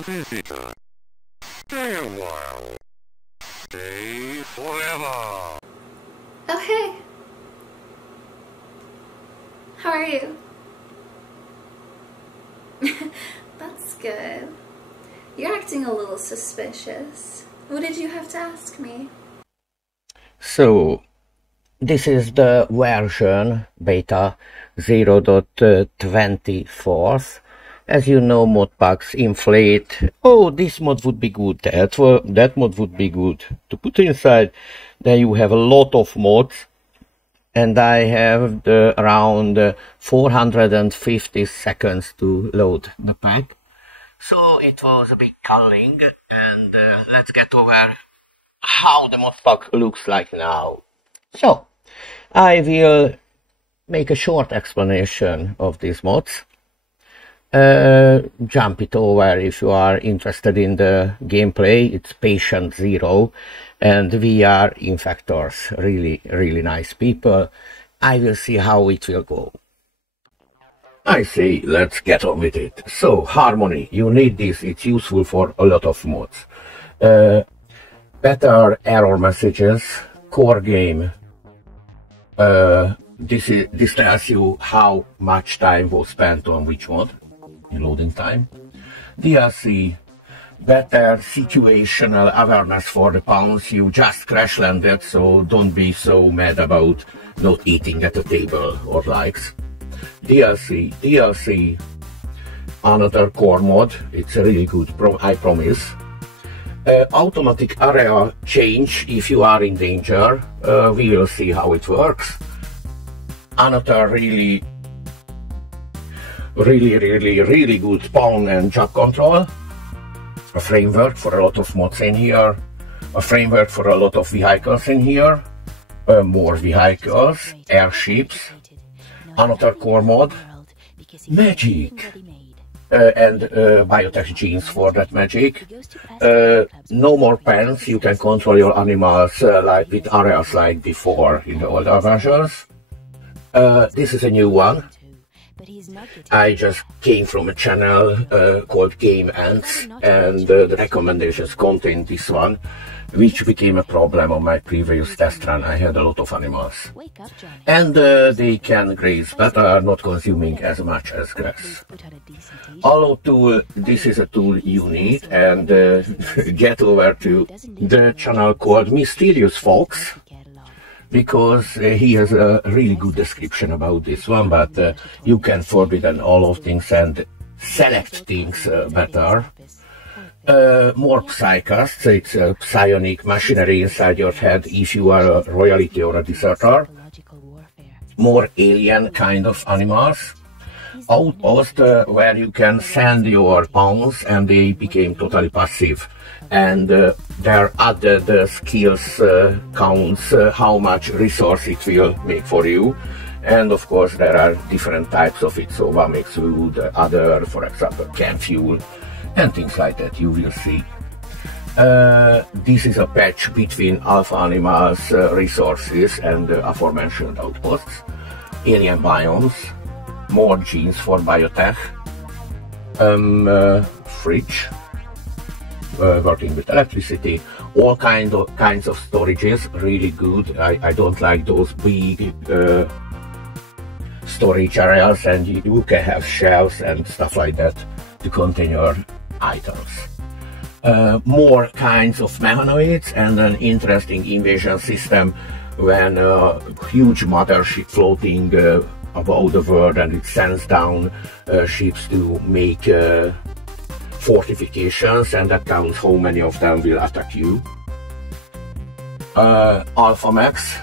a visitor. Stay a while. Stay forever. Oh, hey. How are you? That's good. You're acting a little suspicious. What did you have to ask me? So, this is the version beta 0.24. As you know, mod packs inflate. Oh, this mod would be good. That mod would be good to put inside. Then you have a lot of mods. And I have around 450 seconds to load the pack. So it was a bit culling, and let's get over how the mod pack looks like now. So, I will make a short explanation of these mods. Jump it over if you are interested in the gameplay. It's Patient Zero, and we are infectors, really nice people. I will see how it will go. I say, let's get on with it. So, harmony, you need this, it's useful for a lot of mods. Better error messages, core game. This tells you how much time was spent on which mod in loading time. DLC, better situational awareness for the pawns. You just crash landed, so don't be so mad about not eating at the table or likes. DLC, another core mod. It's a really good, I promise. Automatic area change if you are in danger. We will see how it works. Another really good pawn and job control. A framework for a lot of mods in here. A framework for a lot of vehicles in here. More vehicles, airships. Another core mod. Magic. And Biotech genes for that magic. No more pens, you can control your animals like with areas like before in the older versions. This is a new one. I just came from a channel called Game Ants, and the recommendations contain this one, which became a problem on my previous test run. I had a lot of animals. And they can graze better, not consuming as much as grass. Allow tool, this is a tool you need, and get over to the channel called Mysterious Fox, because he has a really good description about this one, but you can forbidden all of things and select things better. More psychists, it's a psionic machinery inside your head if you are a royalty or a deserter. More alien kind of animals. Outpost, where you can send your pawns and they became totally passive. And their added skills counts how much resource it will make for you. And of course there are different types of it, so one makes wood, other, for example, can fuel, and things like that, you will see. This is a patch between alpha animals resources and the aforementioned outposts. Alien biomes, more genes for Biotech, fridge, working with electricity, all kinds of storages, really good. I don't like those big storage areas, and you can have shelves and stuff like that to contain your items. More kinds of humanoids and an interesting invasion system when a huge mothership floating above the world, and it sends down ships to make fortifications, and that counts how many of them will attack you. Alpha mechs,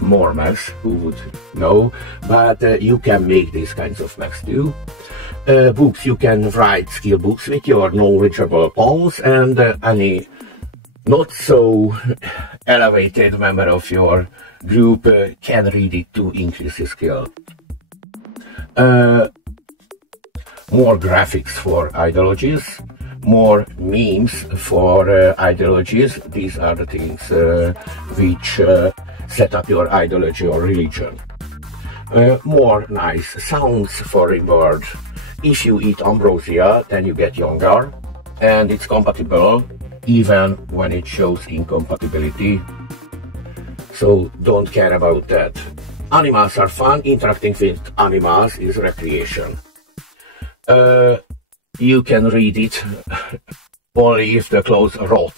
more mechs, who would know, but you can make these kinds of mechs too. Books, you can write skill books with your knowledgeable pawns, and any not so elevated member of your group can read it to increase his skill. More graphics for ideologies, more memes for ideologies. These are the things which set up your ideology or religion. More nice sounds for Rimworld. If you eat ambrosia, then you get younger. and it's compatible even when it shows incompatibility. So don't care about that. Animals are fun. Interacting with animals is recreation. You can read it only if the clothes rot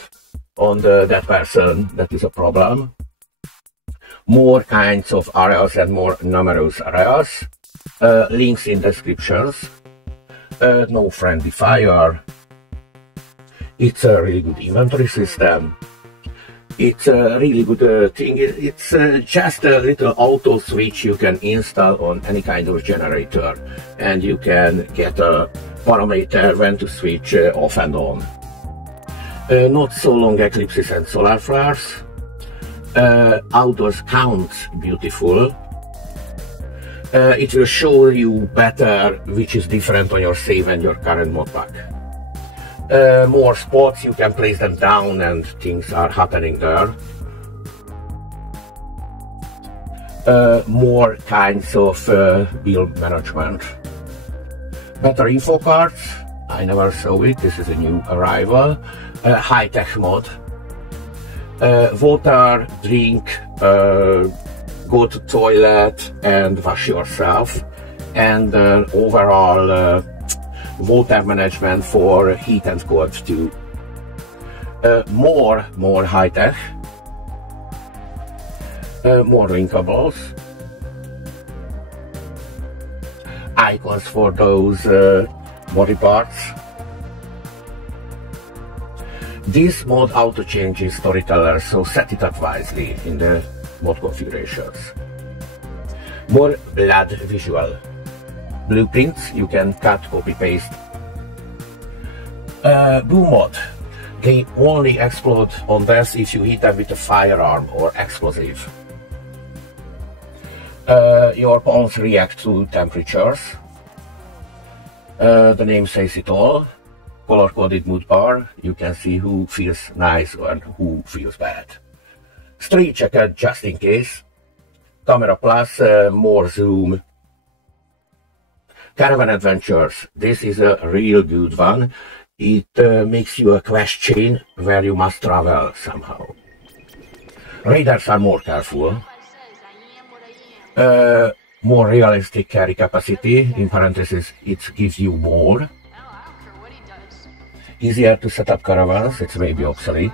on that person. That is a problem. More kinds of areas and more numerous areas. Links in descriptions. No friendly fire. It's a really good inventory system. It's a really good thing. It's just a little auto switch you can install on any kind of generator, and you can get a parameter when to switch off and on. Not so long eclipses and solar flares. Outdoors counts beautiful. It will show you better which is different on your save and your current mod pack. More spots, you can place them down and things are happening there. More kinds of build management. Better info cards, I never saw it, this is a new arrival. High-tech mod. Water, drink, go to toilet and wash yourself. And overall water management for heat and cold too. More high-tech. More linkables. Icons for those body parts. This mod auto changes storyteller, so set it up wisely in the mod configurations. More blood visual. Blueprints you can cut, copy, paste. Boom mod. They only explode on death if you hit them with a firearm or explosive. Your pawns react to temperatures. The name says it all. Color-coded mood bar. You can see who feels nice and who feels bad. Street checker just in case. Camera plus, more zoom. Caravan adventures. This is a real good one. It makes you a quest chain where you must travel somehow. Raiders are more careful. More realistic carry capacity. In parentheses, it gives you more. Easier to set up caravans. It's maybe obsolete.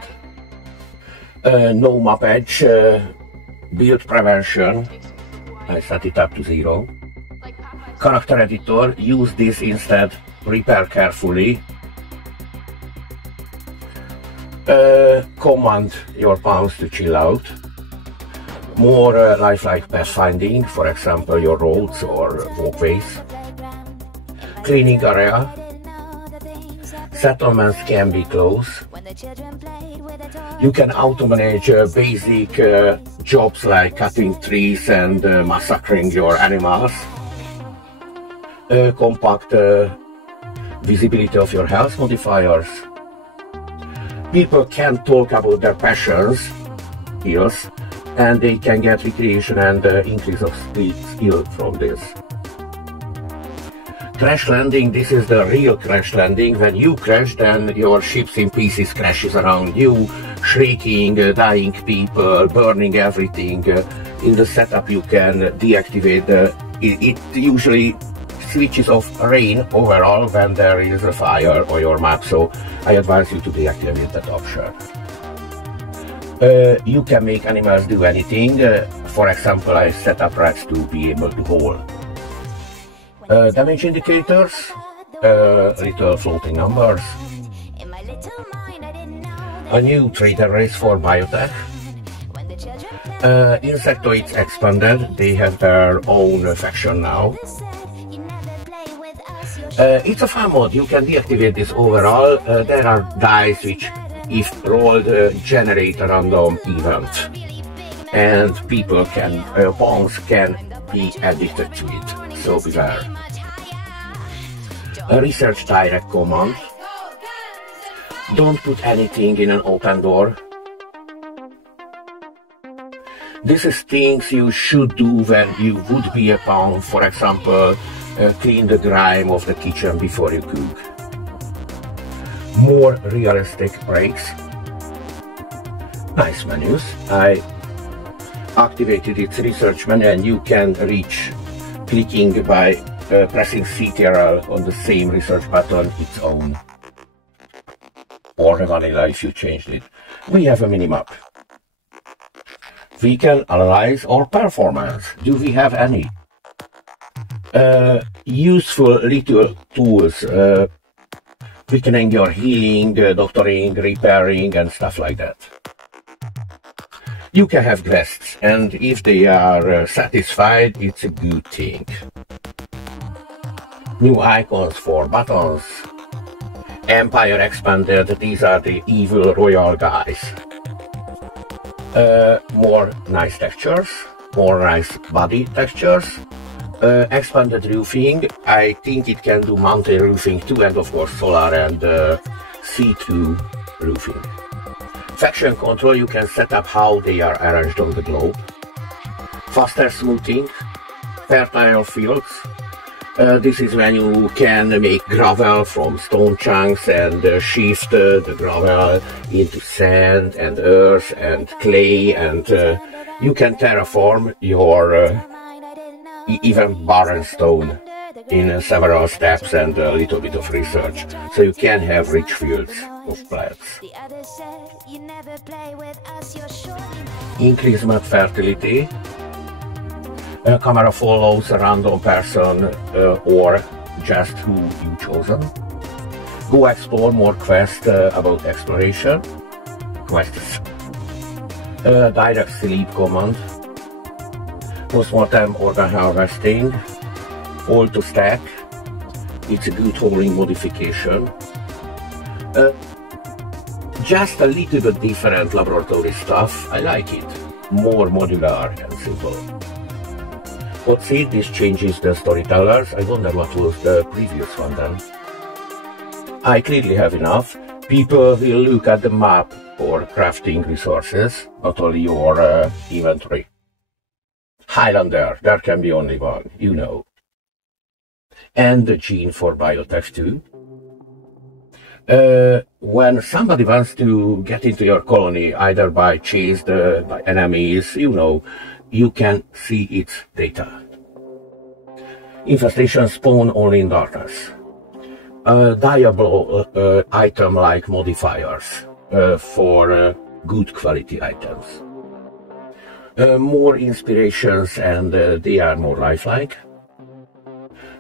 No map edge. Build prevention. I set it up to 0. Character editor. Use this instead. Prepare carefully. Command your pawns to chill out. More lifelike pathfinding, for example your roads or walkways. Cleaning area. Settlements can be close. You can auto-manage basic jobs like cutting trees and massacring your animals. Compact visibility of your health modifiers. People can talk about their passions, skills, and they can get recreation and increase of skill from this. Crash landing, this is the real crash landing. When you crash, then your ships in pieces crashes around you, shrieking, dying people, burning everything. In the setup you can deactivate, it usually switches off rain overall when there is a fire on your map, so I advise you to deactivate that option. You can make animals do anything. For example, I set up rats to be able to haul. Damage indicators, little floating numbers. A new trader race for Biotech. Insectoids expanded, they have their own faction now. It's a fun mod, you can deactivate this overall. There are dice which, if rolled, generate a random event. And people can, pawns can be addicted to it, so beware. A research direct command. Don't put anything in an open door. This is things you should do when you would be a pawn, for example, clean the grime of the kitchen before you cook. more realistic breaks. Nice menus. I activated its research menu, and you can reach clicking by pressing CTRL on the same research button its own, or the vanilla if you changed it. We have a minimap. We can analyze our performance. Do we have any? Useful little tools, weakening your healing, doctoring, repairing, and stuff like that. You can have guests, and if they are satisfied, it's a good thing. New icons for buttons. Empire expanded, these are the evil royal guys. More nice textures, more nice body textures. Expanded roofing, I think it can do mountain roofing too, and of course solar and see-through roofing. Faction control, you can set up how they are arranged on the globe. Faster smoothing, fertile fields. This is when you can make gravel from stone chunks and shift the gravel into sand and earth and clay, and you can terraform your even barren stone in several steps and a little bit of research, so you can have rich fields of plants. Increase fertility. Camera follows a random person or just who you chosen. Go explore more quests about exploration. Quests. Direct sleep command. Postmortem organ harvesting. All to stack. It's a good hauling modification. Just a little bit different laboratory stuff. I like it. More modular and simple. What's it? This changes the storytellers. I wonder what was the previous one then. I clearly have enough. People will look at the map for crafting resources, not only your inventory. Highlander, there can be only one, you know. And the gene for Biotech too. When somebody wants to get into your colony, either by chased by enemies, you know, you can see its data. Infestation spawn only in darkness. Diablo item-like modifiers for good quality items. More inspirations, and they are more lifelike.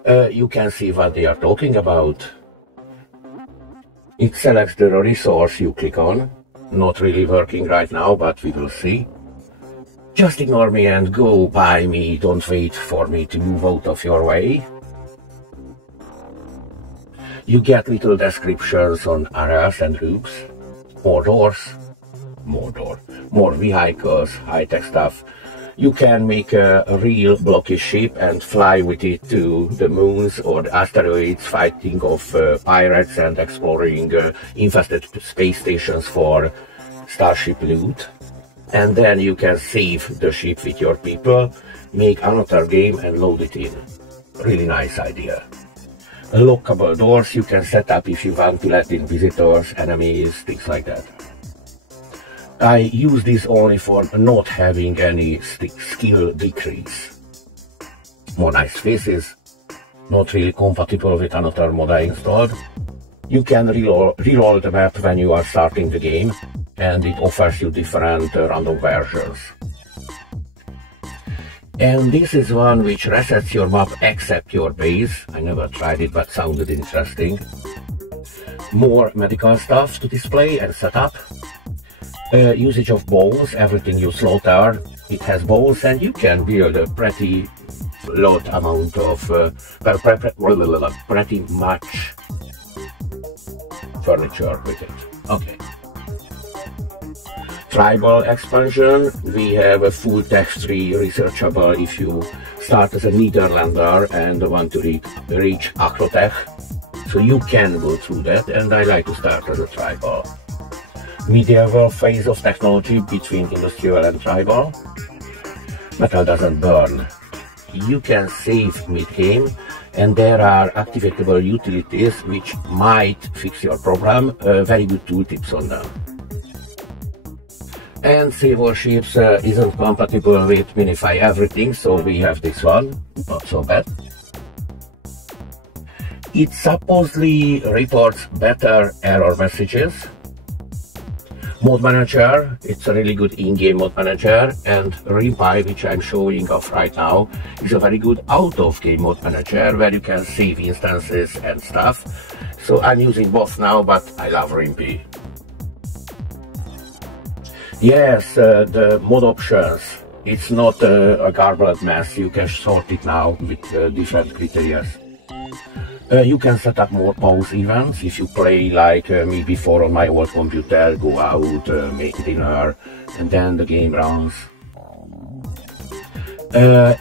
You can see what they are talking about. It selects the resource you click on. Not really working right now, but we will see. Just ignore me and go by me, don't wait for me to move out of your way. You get little descriptions on areas and roofs. More doors, more door, more vehicles, high-tech stuff. You can make a real blocky ship and fly with it to the moons or the asteroids, fighting off pirates and exploring infested space stations for starship loot. And then you can save the ship with your people, make another game and load it in. Really nice idea. Lockable doors you can set up if you want to let in visitors, enemies, things like that. I use this only for not having any skill decrease. More nice faces, not really compatible with another mod I installed. You can reroll the map when you are starting the game, and it offers you different random versions. And this is one which resets your map except your base. I never tried it, but sounded interesting. More medical stuff to display and set up. Usage of bones, everything you slaughter, it has bones, and you can build a pretty lot amount of, pretty much furniture with it. Okay. Tribal expansion, we have a full text-tree researchable if you start as a Netherlander and want to reach Acrotech. So you can go through that, and I like to start as a tribal. Medieval phase of technology between industrial and tribal. Metal doesn't burn. You can save mid-game. and there are activatable utilities which might fix your problem. Very good tooltips on them. And Sea Warships isn't compatible with Minify everything, so we have this one, not so bad. It supposedly reports better error messages. Mode Manager, it's a really good in-game mode manager, and Rimworld, which I'm showing off right now, is a very good out-of-game mode manager where you can save instances and stuff. So I'm using both now, but I love Rimworld. Yes, the mod options, it's not a garbled mess. You can sort it now with different criteria. You can set up more pause events if you play like me before on my old computer, go out, make dinner, and then the game runs.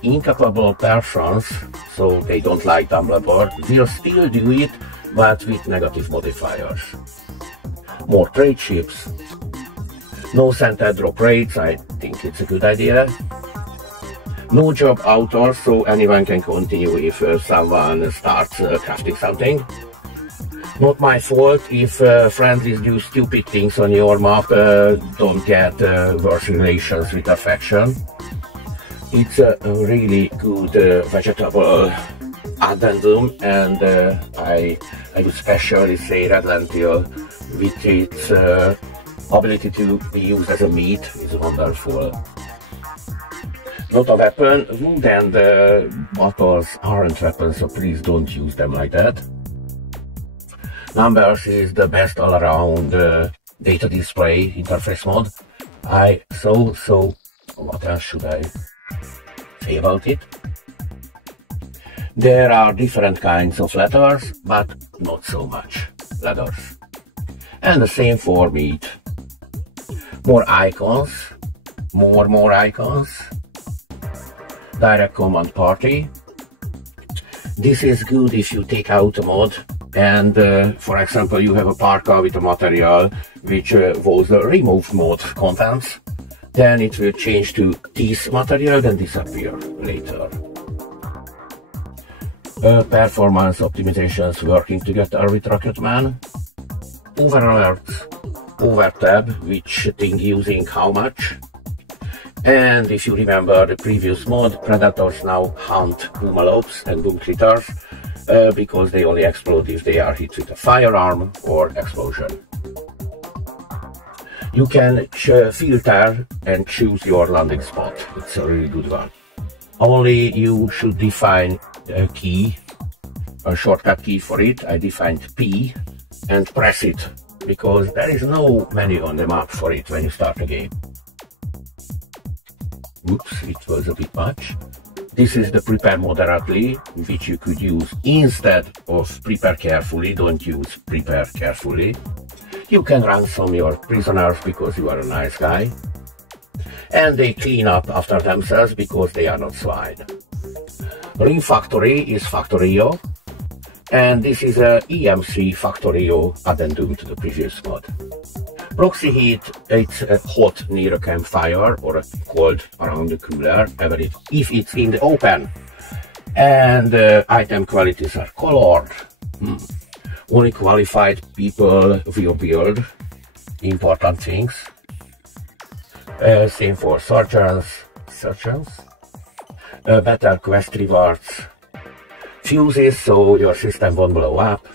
Incapable persons, so they don't like Dumbledore, will still do it, but with negative modifiers. More trade ships. No center drop rates, I think it's a good idea. No job author, so anyone can continue if someone starts crafting something. Not my fault if friendlies do stupid things on your map, don't get worse relations with affection. It's a really good vegetable addendum, and I would especially say red lentil with its ability to be used as a meat is wonderful. Not a weapon. Wood and bottles aren't weapons, so please don't use them like that. Numbers is the best all-around data display interface mod. So what else should I say about it? There are different kinds of letters, but not so much letters. And the same for meat. More icons, more icons. Direct command party. This is good if you take out a mod and for example you have a parka with a material which was the removed mod contents, then it will change to this material and disappear later. Performance optimizations working together with Rocketman. Over alerts, over tab, which thing using how much. And if you remember the previous mod, predators now hunt boomalops and boom critters because they only explode if they are hit with a firearm or explosion. You can filter and choose your landing spot. It's a really good one. Only you should define a key, a shortcut key for it. I defined P and press it because there is no menu on the map for it when you start the game. Oops, it was a bit much. This is the prepare moderately, which you could use instead of prepare carefully. Don't use prepare carefully. You can ransom your prisoners because you are a nice guy. And they clean up after themselves because they are not swine. Ring Factory is Factorio. And this is a EMC Factorio addendum to the previous mod. Proxy heat, it's hot near a campfire or cold around the cooler, if it's in the open. And item qualities are colored. Only qualified people will build important things. Same for surgeons. Better quest rewards. Fuses, so your system won't blow up.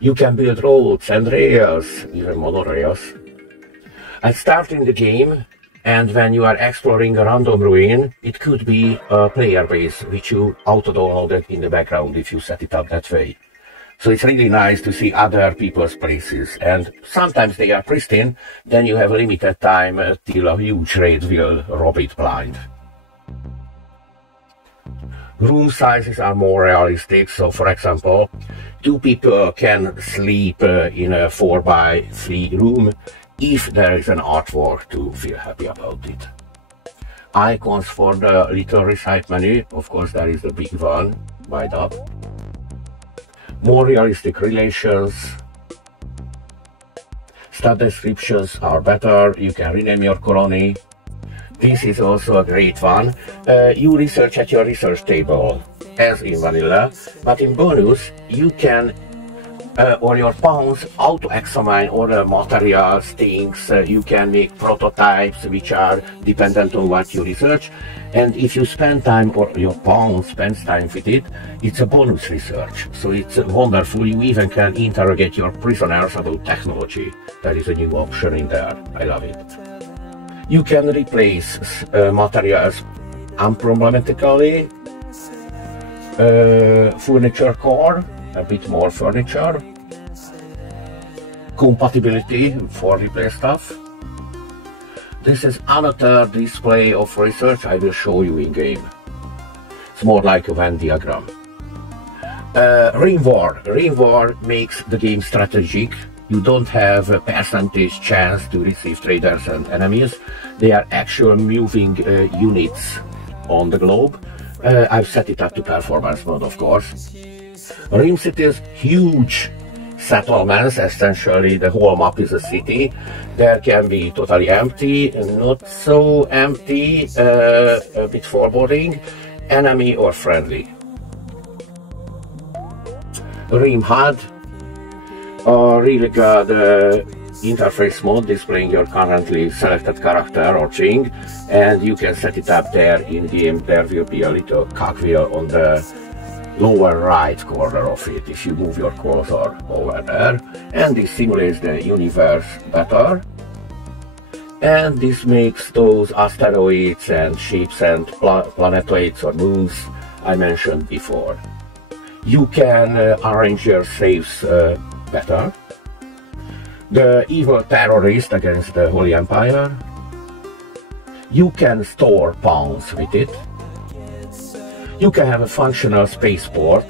You can build roads and rails, even monorails. At starting the game, and when you are exploring a random ruin, it could be a player base, which you auto-downloaded in the background if you set it up that way. So it's really nice to see other people's places, and sometimes they are pristine, then you have a limited time till a huge raid will rob it blind. Room sizes are more realistic, so for example, 2 people can sleep in a 4x3 room if there is an artwork to feel happy about it. Icons for the little recite menu, of course there is the big one, wide up. More realistic relations. Stat descriptions are better, you can rename your colony. This is also a great one. You research at your research table. as in vanilla, but in bonus you can or your pawns auto-examine all the materials, things, you can make prototypes which are dependent on what you research, and if you spend time or your pawn spends time with it, it's a bonus research, so it's wonderful. You even can interrogate your prisoners about technology. There is a new option in there, I love it. You can replace materials unproblematically, furniture core, a bit more furniture, compatibility for replace stuff. This is another display of research I will show you in game. It's more like a Venn diagram. Rimworld makes the game strategic. You don't have a percentage chance to receive traders and enemies. They are actual moving units on the globe. I've set it up to performance mode, of course. Rim cities, huge settlements, essentially the whole map is a city. There can be totally empty, not so empty, a bit foreboding, enemy or friendly. Rim HUD, really good interface mode displaying your currently selected character or thing, and you can set it up there in game. There will be a little cogwheel on the lower right corner of it if you move your cursor over there, and this simulates the universe better, and this makes those asteroids and ships and planetoids or moons I mentioned before. You can arrange your saves better. The evil terrorist against the Holy Empire. You can store pawns with it. You can have a functional spaceport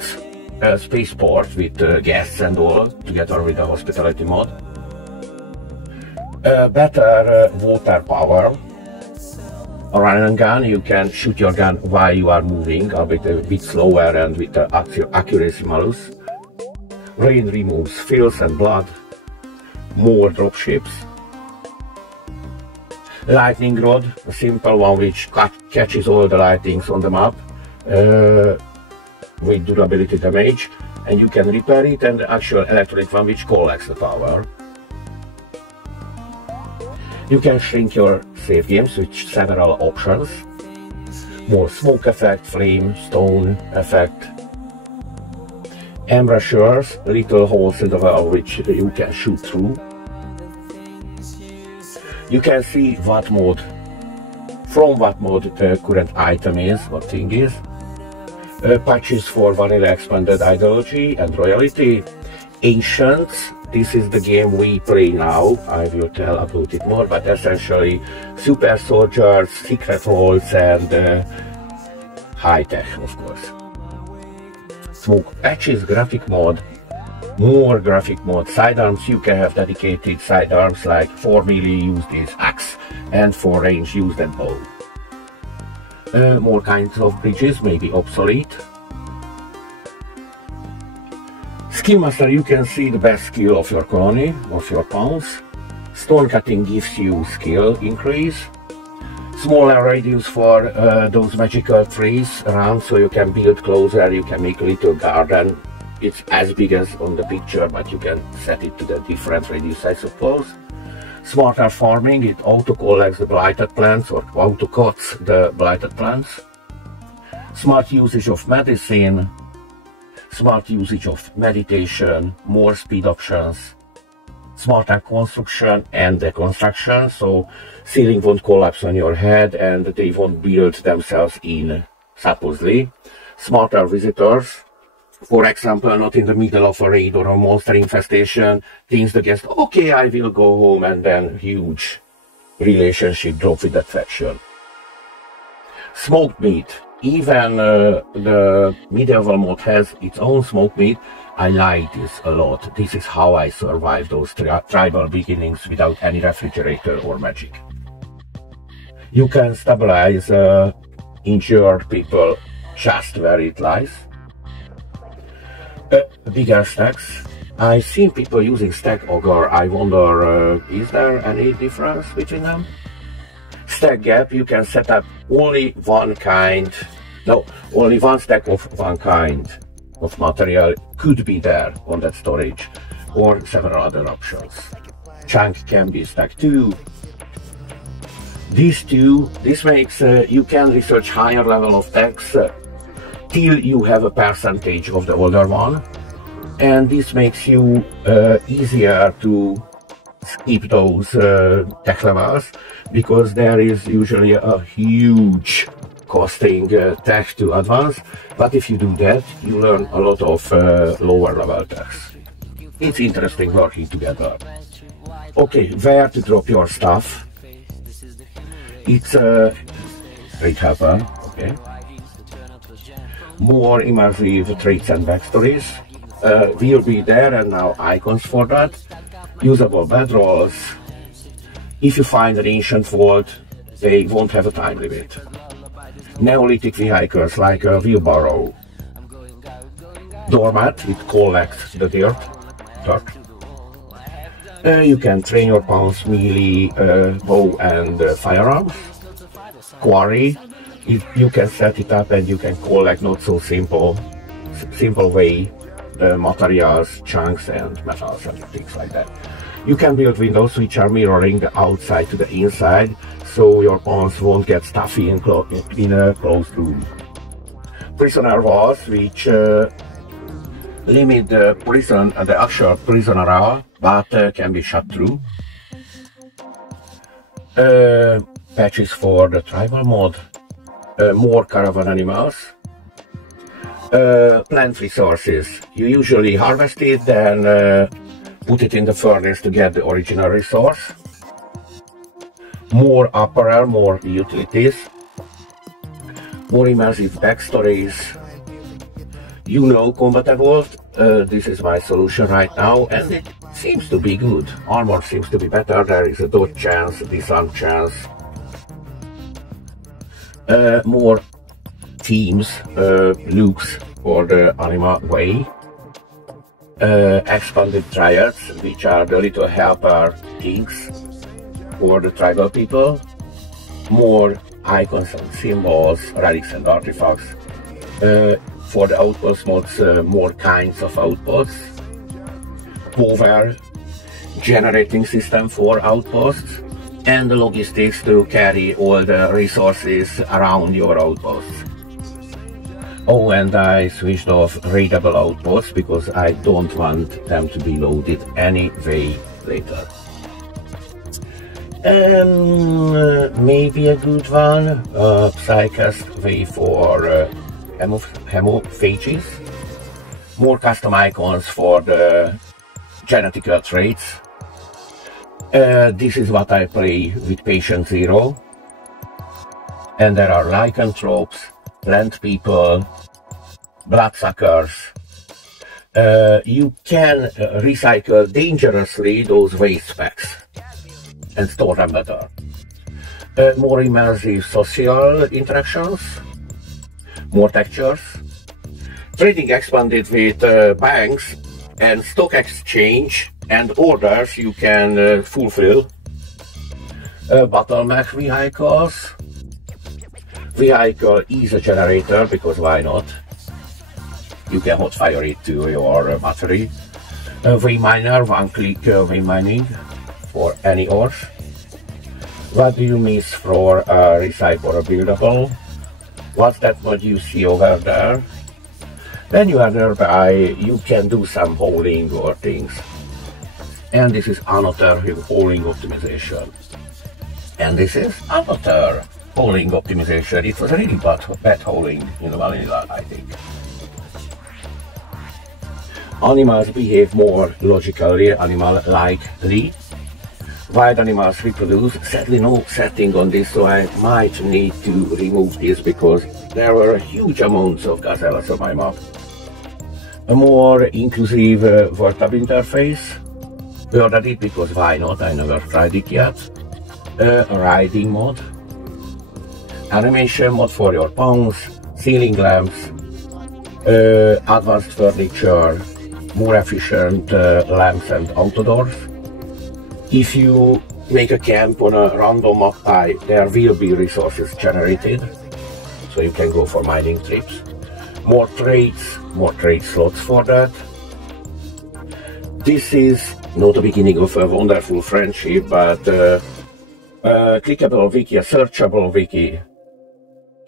with guests and all, together with the hospitality mod. Better water power. A run and gun, you can shoot your gun while you are moving, a bit slower and with the accuracy malus. Rain removes filth and blood. More dropships. Lightning rod, a simple one which catches all the lightnings on the map with durability damage, and you can repair it, and the actual electronic one which collects the power. You can shrink your save games with several options. More smoke effect, flame, stone effect. Embrasures, little holes in the wall which you can shoot through. You can see what mode, from what mode the current item is, what thing is. Patches for vanilla expanded ideology and royalty. Ancients, this is the game we play now, I will tell about it more, but essentially super soldiers, secret roles, and high tech, of course. Smoke patches, graphic mode, more graphic mode. Sidearms, you can have dedicated sidearms, like for melee used is axe, and for range used and bow. More kinds of bridges may be obsolete. Skill master, you can see the best skill of your colony, of your pawns. Stone cutting gives you skill increase. Smaller radius for those magical trees around, so you can build closer, you can make a little garden. It's as big as on the picture, but you can set it to the different radius, I suppose. Smarter farming, it auto collects the blighted plants or auto cuts the blighted plants. Smart usage of medicine, smart usage of meditation, more speed options. Smarter construction and deconstruction, so ceiling won't collapse on your head and they won't build themselves in, supposedly. Smarter visitors, for example, not in the middle of a raid or a monster infestation, thinks the guest, okay, I will go home, and then huge relationship drop with that faction. Smoked meat, even the medieval mode has its own smoked meat. I like this a lot. This is how I survived those tribal beginnings without any refrigerator or magic. You can stabilize injured people just where it lies. Bigger stacks. I've seen people using stack auger. I wonder, is there any difference between them? Stack gap, you can set up only one kind No, only one stack of one kind of material could be there on that storage, or several other options. Chunk can be stacked too. This makes you can research higher level of text till you have a percentage of the older one, and this makes you easier to skip those tech levels, because there is usually a huge costing tech to advance, but if you do that, you learn a lot of lower level techs. It's interesting working together. Okay, where to drop your stuff? It's a great helper, okay. More immersive traits and backstories will be there, and now icons for that. Usable bedrolls. If you find an ancient vault, they won't have a time limit. Neolithic vehicles like a wheelbarrow. Doormat, which collects the dirt. You can train your pawns melee, bow and firearms. Quarry, you can set it up and you can collect not so simple way materials, chunks and metals and things like that. You can build windows which are mirroring the outside to the inside, so your pawns won't get stuffy in a closed room. Prisoner walls, which limit the actual prison area, but can be shut through. Patches for the tribal mod. More caravan animals. Plant resources. You usually harvest it, then put it in the furnace to get the original resource. More apparel, more utilities. More immersive backstories. You know Combat Evolved. This is my solution right now, and it seems to be good. Armor seems to be better. There is a dodge chance, disarm chance. More themes, looks for the anima way. Expanded triads, which are the little helper things for the tribal people. More icons and symbols, relics and artifacts. For the outpost mods, more kinds of outposts. Power generating system for outposts, and the logistics to carry all the resources around your outposts. Oh, and I switched off raidable outposts because I don't want them to be loaded anyway later. Maybe a good one, Psychast way for hemophages. More custom icons for the genetical traits. This is what I play with Patient Zero. And there are lycanthropes, plant people, bloodsuckers. You can recycle dangerously those waste packs and store them better. More immersive social interactions, more textures. Trading expanded with banks and stock exchange and orders you can fulfill. Bottleneck vehicles. Vehicle is a generator, because why not? You can hotfire it to your battery. Vein miner, one-click vein mining for any ores. What do you miss for a recycle or buildable? What's that what you see over there? When you are nearby, you can do some holing or things. And this is another holing optimization. And this is another holing optimization. It was a really bad holing in the vanilla, I think. Animals behave more logically, animal-likely. Wild animals reproduce. Sadly, no setting on this, so I might need to remove this because there were huge amounts of gazelles on my map. A more inclusive World Tab interface. Heard at it because why not? I never tried it yet. A riding mod. Animation mod for your pawns. Ceiling lamps. Advanced furniture. More efficient lamps and outdoors. If you make a camp on a random map type, there will be resources generated. so you can go for mining trips. More trade slots for that. This is not the beginning of a wonderful friendship, but a clickable wiki, a searchable wiki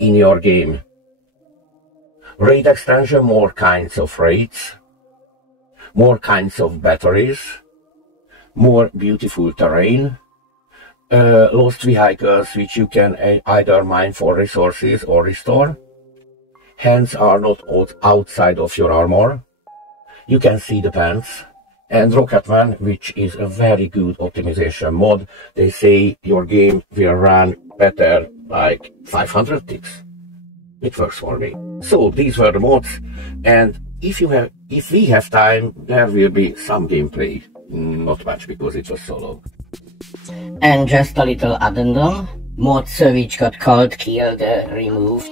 in your game. Raid extension, more kinds of raids, more kinds of batteries, more beautiful terrain, lost vehicles which you can either mine for resources or restore. Hands are not outside of your armor. You can see the pants. And Rocketman, which is a very good optimization mod. They say your game will run better like 500 ticks. It works for me. So these were the mods, and if we have time, there will be some gameplay. Not much because it was so long. And just a little addendum, mods which got called, killed, removed.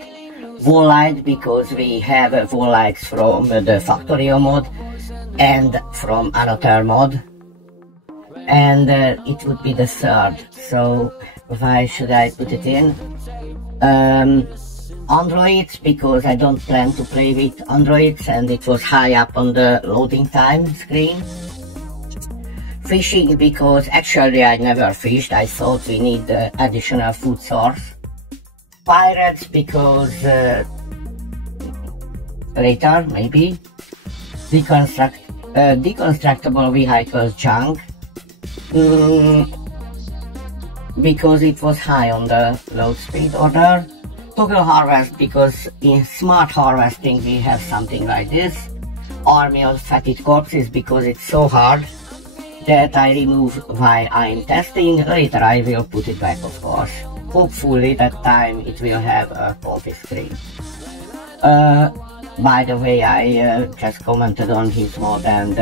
Wall-light, because we have wall-lights from the Factorio mod and from another mod. And it would be the third, so why should I put it in? Androids, because I don't plan to play with androids and it was high up on the loading time screen. Fishing, because actually I never fished, I thought we need additional food source. Pirates, because later, maybe. Deconstructible vehicles junk, because it was high on the load speed order. Toggle harvest, because in smart harvesting we have something like this. Army of fatted corpses, because it's so hard that I remove while I'm testing. Later I will put it back, of course. Hopefully that time it will have a coffee screen. By the way, I just commented on his mod, and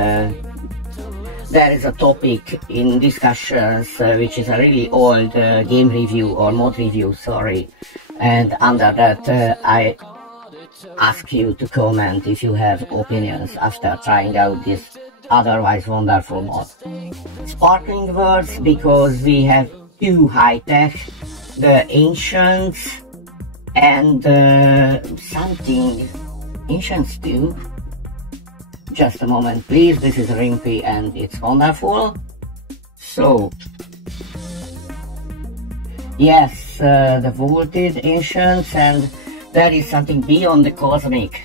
there is a topic in discussions which is a really old game review or mod review, sorry. And under that I ask you to comment if you have opinions after trying out this otherwise wonderful mod. Sparkling words, because we have two high-tech, the ancients and something ancients too. Just a moment please, this is Rimpy and it's wonderful. So yes, the vaulted ancients, and there is something beyond the cosmic.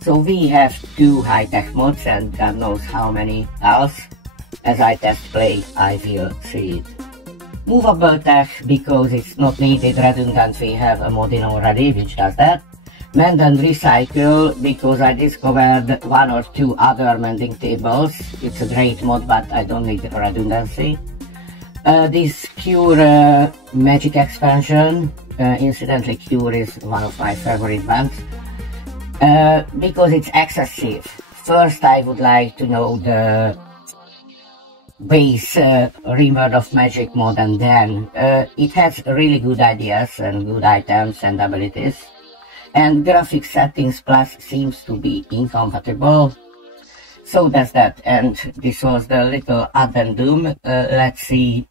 So we have two high-tech mods and God knows how many else. As I test play, I will see it. Movable tech, because it's not needed, redundant, we have a mod in already which does that. Mend and recycle, because I discovered one or two other mending tables. It's a great mod, but I don't need redundancy. This cure magic expansion, incidentally cure is one of my favorite bands, because it's excessive. First I would like to know the base Rimworld of Magic mod, and then it has really good ideas and good items and abilities. And graphic settings plus seems to be incompatible. So that's that, and this was the little addendum. Let's see.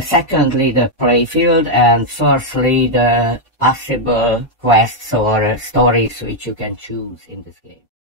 Secondly, the playfield, and firstly, the possible quests or stories which you can choose in this game.